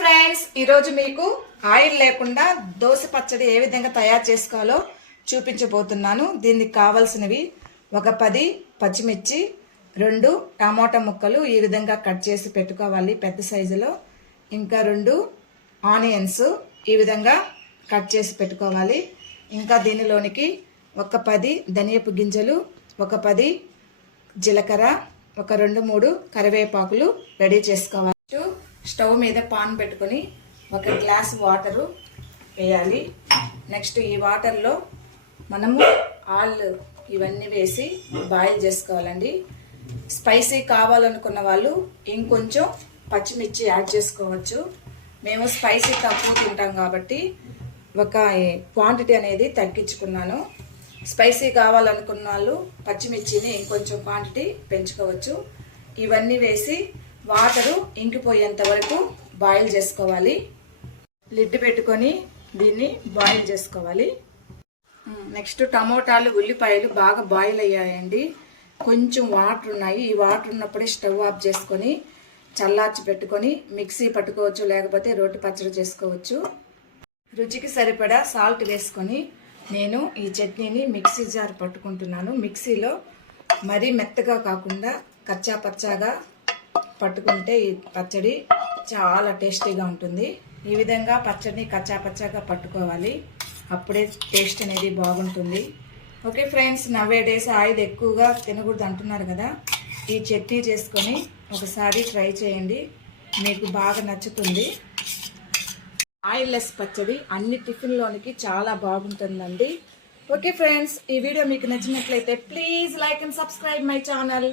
Friends, ఈరోజు మీకు oil లేకుండా దోస పచ్చడి ఏ విధంగా తయారు చేసుకోవాలో చూపించబోతున్నాను. దీనికి కావాల్సినవి ఒక 10 పచ్చిమిర్చి, 2 టమాటా ముక్కలు ఈ విధంగా కట్ చేసి పెట్టుకోవాలి పెద్ద సైజులో. ఇంకా 2 ఆనియన్స్ ఈ విధంగా కట్ చేసి పెట్టుకోవాలి. ఇంకా దీనిలోనికి ఒక 10 ధనియపు గింజలు, ఒక 10 జీలకర్ర, ఒక 2-3 కరివేపాకులు రెడీ చేసుకోవాలి. స్టవ్ మీద పాన్ పెట్టుకొని ఒక గ్లాస్ వాటరు వేయాలి. నెక్స్ట్ ఈ వాటర్లో మనము ఇవన్నీ వేసి బాయిల్ చేసుకోవాలండి. స్పైసీ కావాలనుకున్న వాళ్ళు ఇంకొంచెం పచ్చిమిర్చి యాడ్ చేసుకోవచ్చు. మేము స్పైసీ తక్కువ తింటాం కాబట్టి ఒక క్వాంటిటీ అనేది తగ్గించుకున్నాను. స్పైసీ కావాలనుకున్న వాళ్ళు పచ్చిమిర్చిని ఇంకొంచెం క్వాంటిటీ పెంచుకోవచ్చు. ఇవన్నీ వేసి వాటరు ఇంకిపోయేంత వరకు బాయిల్ చేసుకోవాలి. లిడ్ పెట్టుకొని దీన్ని బాయిల్ చేసుకోవాలి. నెక్స్ట్ టమోటాలు, ఉల్లిపాయలు బాగా బాయిల్ అయ్యాయండి. కొంచెం వాటర్ ఉన్నాయి. ఈ వాటర్ ఉన్నప్పుడే స్టవ్ ఆఫ్ చేసుకొని చల్లార్చి పెట్టుకొని మిక్సీ పట్టుకోవచ్చు, లేకపోతే రోటి పచ్చడి చేసుకోవచ్చు. రుచికి సరిపడా సాల్ట్ వేసుకొని నేను ఈ చట్నీని మిక్సీ జార్ పట్టుకుంటున్నాను. మిక్సీలో మరీ మెత్తగా కాకుండా కచ్చా పచ్చాగా పట్టుకుంటే ఈ పచ్చడి చాలా టేస్టీగా ఉంటుంది. ఈ విధంగా పచ్చడిని కచ్చా పచ్చాగా పట్టుకోవాలి, అప్పుడే టేస్ట్ అనేది బాగుంటుంది. ఓకే ఫ్రెండ్స్, నవ్వేడేస్ ఆయిల్ ఎక్కువగా తినకూడదు అంటున్నారు కదా, ఈ చట్నీ చేసుకొని ఒకసారి ట్రై చేయండి, మీకు బాగా నచ్చుతుంది. ఆయిల్ లెస్ పచ్చడి అన్ని టిఫిన్లోనికి చాలా బాగుంటుందండి. ఓకే ఫ్రెండ్స్, ఈ వీడియో మీకు నచ్చినట్లయితే please like and subscribe my channel.